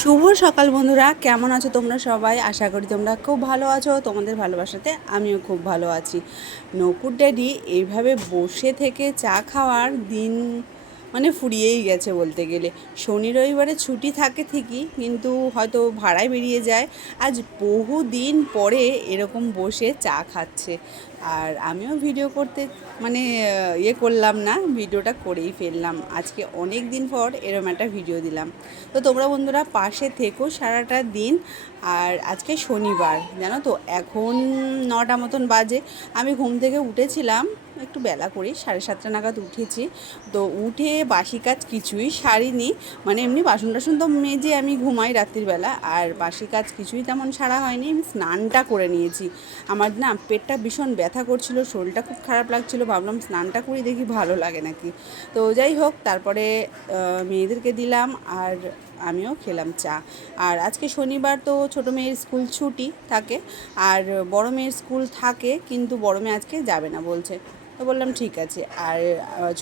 শুভ সকাল বন্ধুরা, কেমন আছো তোমরা সবাই? আশা করি তোমরা খুব ভালো আছো। তোমাদের ভালোবাসাতে আমিও খুব ভালো আছি। নকুর ড্যাডি এইভাবে বসে থেকে চা খাওয়ার দিন মানে ফুরিয়েই গেছে বলতে গেলে। শনি রবিবারে ছুটি থাকে ঠিকই, কিন্তু হয়তো ভাড়ায় বেরিয়ে যায়। আজ বহু দিন পরে এরকম বসে চা খাচ্ছে। আর আমিও ভিডিও করতে মানে ইয়ে করলাম না, ভিডিওটা করেই ফেললাম। আজকে অনেক দিন পর এরম একটা ভিডিও দিলাম। তো তোমরা বন্ধুরা পাশে থেকো সারাটা দিন। আর আজকে শনিবার, জানো তো, এখন নটা মতন বাজে। আমি ঘুম থেকে উঠেছিলাম একটু বেলা করি সাড়ে সাতটা নাগাদ উঠেছি। তো উঠে বাসি কাজ কিছুই সারিনি। মানে এমনি বাসন টাসন তো মেজে আমি ঘুমাই রাত্রিবেলা। আর বাসি কাজ কিছুই তেমন সারা হয়নি। আমি স্নানটা করে নিয়েছি। আমার না পেটটা ভীষণ ব্যথা করছিল, শরীরটা খুব খারাপ লাগছিল। ভাবলাম স্নানটা করি দেখি ভালো লাগে নাকি। তো যাই হোক, তারপরে মেয়েদেরকে দিলাম। আর আমিও খেলাম চা। আর আজকে শনিবার তো ছোটো মেয়ের স্কুল ছুটি থাকে, আর বড় মেয়ের স্কুল থাকে, কিন্তু বড় মেয়ে আজকে যাবে না বলছে। তো বললাম, ঠিক আছে। আর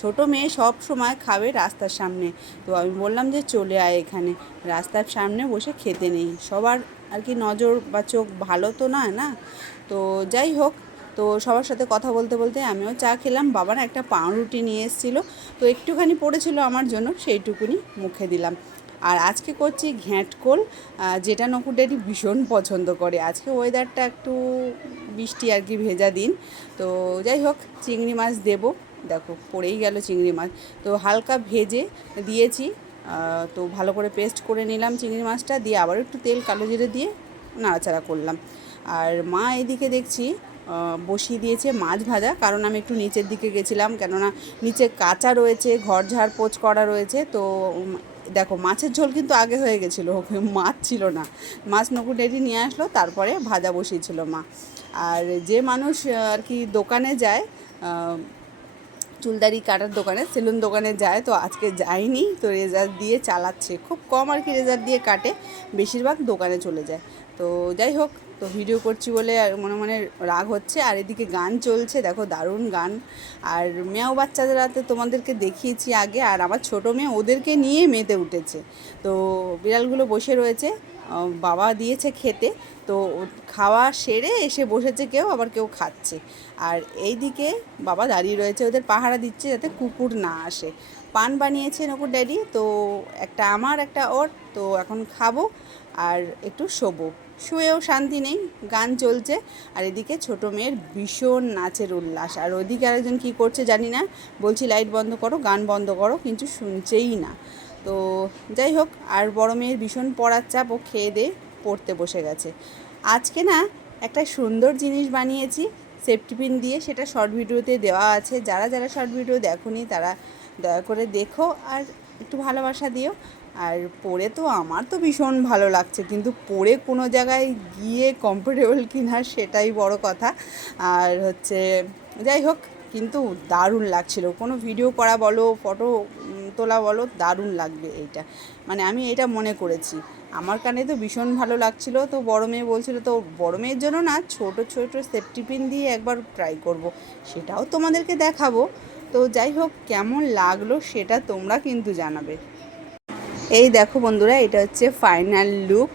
ছোটো মেয়ে সব সময় খাবে রাস্তার সামনে। তো আমি বললাম যে, চলে আয় এখানে। রাস্তার সামনে বসে খেতে নেই। সবার আর কি নজর বা চোখ ভালো তো নয় না? তো যাই হোক, তো সবার সাথে কথা বলতে বলতে আমিও চা খেলাম। বাবা না একটা পাউরুটি নিয়ে এসেছিল, তো একটুখানি পড়েছিল আমার জন্য, সেইটুকুনি মুখে দিলাম। আর আজকে করছি ঘ্যাঁটকোল যেটা নকুর ড্যাডি ভীষণ পছন্দ করে। আজকে ওয়েদারটা একটু বৃষ্টি আর কি, ভেজা দিন। তো যাই হোক, চিংড়ি মাছ দেবো। দেখো, পড়েই গেল চিংড়ি মাছ। তো হালকা ভেজে দিয়েছি। তো ভালো করে পেস্ট করে নিলাম চিংড়ি মাছটা। দিয়ে আবার একটু তেল কালো জিরে দিয়ে নাড়াচাড়া করলাম। আর মা এদিকে দেখছি বসিয়ে দিয়েছে মাছ ভাজা। কারণ আমি একটু নিচের দিকে গেছিলাম। কেননা নিচে কাঁচা রয়েছে, ঘর ঝাড় পোচ করা রয়েছে। তো দেখো, মাছের ঝোল কিন্তু আগে হয়ে গেছিল মাছ ছিল না। মাছ ডেডি নিয়ে আসলো, তারপরে ভাজা বসিয়েছিল মা। আর যে মানুষ আর কি দোকানে যায় চুলদারি কাটার দোকানে, সেলুন দোকানে যায়, তো আজকে যায়নি, তো রেজার দিয়ে চালাচ্ছে। খুব কম আর কি রেজার দিয়ে কাটে, বেশিরভাগ দোকানে চলে যায়। তো যাই হোক তো ভিডিও করছি বলে মনে মনে রাগ হচ্ছে। আর এদিকে গান চলছে, দেখো দারুণ গান। আর মেয়েও বাচ্চাদের হাতে তোমাদেরকে দেখিয়েছি আগে, আর আমার ছোটো মেয়ে ওদেরকে নিয়ে মেতে উঠেছে। তো বিড়ালগুলো বসে রয়েছে বাবা দিয়েছে খেতে। তো খাওয়া সেরে এসে বসেছে কেউ, আবার কেউ খাচ্ছে। আর এই দিকে বাবা দাঁড়িয়ে রয়েছে, ওদের পাহারা দিচ্ছে যাতে কুকুর না আসে। পান বানিয়েছে নকুর ড্যাডি, তো একটা আমার, একটা ওর, তো এখন খাব। আর একটু শোবো। শুয়েও শান্তি নেই, গান চলছে। আর এদিকে ছোটো মেয়ের ভীষণ নাচের উল্লাস। আর ওদিকে আরেকজন কী করছে জানি না। বলছি, লাইট বন্ধ করো, গান বন্ধ করো। কিন্তু শুনছেই না। তো যাই হোক, আর বড় মেয়ের ভীষণ পড়ার চাপ, ও খেয়ে দিয়ে পড়তে বসে গেছে। আজকে না একটা সুন্দর জিনিস বানিয়েছি, সেফটি পিন দিয়ে। সেটা শর্ট ভিডিওতে দেওয়া আছে। যারা যারা শর্ট ভিডিও দেখোনি, তারা দয়া করে দেখো। আর একটু ভালোবাসা দিও। আর পরে তো আমার তো ভীষণ ভালো লাগছে, কিন্তু পরে কোনো জায়গায় গিয়ে কমফোর্টেবল কিনা সেটাই বড় কথা। আর হচ্ছে, যাই হোক, কিন্তু দারুণ লাগছিল। কোনো ভিডিও করা বলো ফটো তোলা বলো, দারুণ লাগবে এইটা। মানে আমি এটা মনে করেছি। আমার কানে তো ভীষণ ভালো লাগছিল, তো বড় মেয়ে বলছিল, তো বড় মেয়ের জন্য না, ছোট ছোট সেফটি পিন দিয়ে একবার ট্রাই করব। সেটাও তোমাদেরকে দেখাবো। তো যাই হোক, কেমন লাগল সেটা তোমরা কিন্তু জানাবে। এই দেখো বন্ধুরা, এটা হচ্ছে ফাইনাল লুক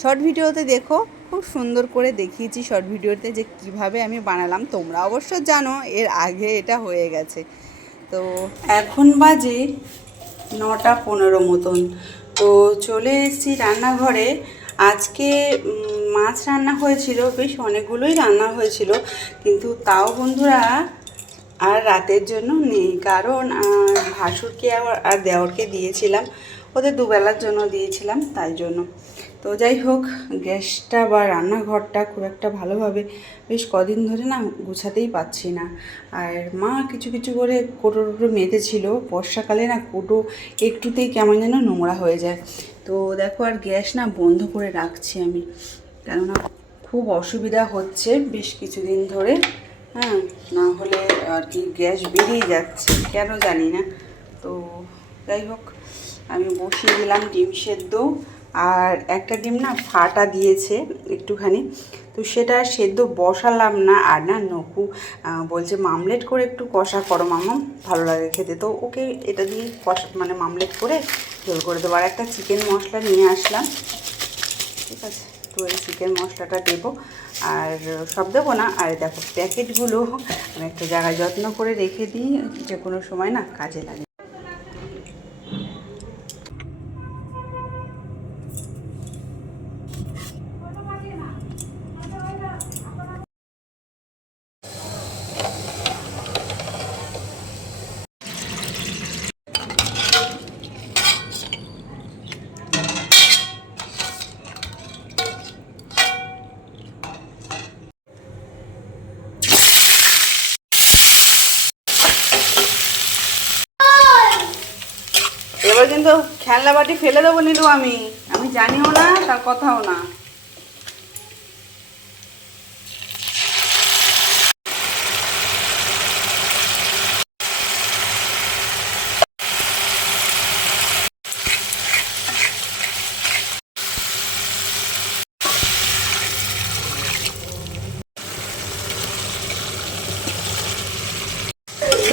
শর্ট ভিডিওতে দেখো, খুব সুন্দর করে দেখিয়েছি শর্ট ভিডিওতে যে কীভাবে আমি বানালাম, তোমরা অবশ্য জানো, এর আগে এটা হয়ে গেছে। তো এখন বাজে নটা পনেরো মতন। তো চলে এসেছি রান্নাঘরে। আজকে মাছ রান্না হয়েছিল, বেশ অনেকগুলোই রান্না হয়েছিল, কিন্তু তাও বন্ধুরা আর রাতের জন্য নেই। কারণ ভাসুরকে আর দেওরকে দিয়েছিলাম। ওদের দুবেলার জন্য দিয়েছিলাম, তাই জন্য। তো যাই হোক, গ্যাসটা বা রান্নাঘরটা খুব একটা ভালোভাবে বেশ কদিন ধরে না গুছাতেই পাচ্ছি না। আর মা কিছু কিছু করে কোটো টোটো মেতেছিল বর্ষাকালে না কোটো একটুতেই কেমন যেন নোংরা হয়ে যায়। তো দেখো আর গ্যাস না বন্ধ করে রাখছি আমি, কেননা খুব অসুবিধা হচ্ছে বেশ কিছুদিন ধরে। হ্যাঁ না হলে আর কি গ্যাস বেরিয়ে যাচ্ছে, কেন জানি না। তো যাই হোক আমি বসিয়ে দিলাম ডিম সেদ্ধ। আর একটা ডিম না ফাটা দিয়েছে একটুখানি। তো সেটা সেদ্ধ বসালাম না। আর না নকু বলছে মামলেট করে একটু কষা করো মামা, ভালো লাগে খেতে। তো ওকে এটা দিয়ে কষা মানে মামলেট করে ঝোল করে দেবো। আর একটা চিকেন মশলা নিয়ে আসলাম। ঠিক আছে, তো এই চিকেন মশলাটা দেবো। আর সব দেবো না। আর দেখো প্যাকেটগুলো আমি একটা জায়গায় যত্ন করে রেখে দিই। যে কোনো সময় না কাজে লাগে। এবার কিন্তু খেলনা বাটি ফেলে দেবো নিলু আমি। আমি জানিও না, তার কথাও না।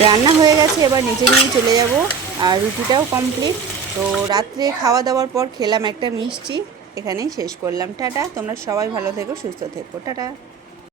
রান্না হয়ে গেছে, এবার নিচে নিয়ে চলে যাব, আর রুটিটাও কমপ্লিট তো রাত্রে খাওয়া দাওয়ার পর খেলাম একটা মিষ্টি। এখানেই শেষ করলাম। টাটা, তোমরা সবাই ভালো থেকো, সুস্থ থেকো। টাটা।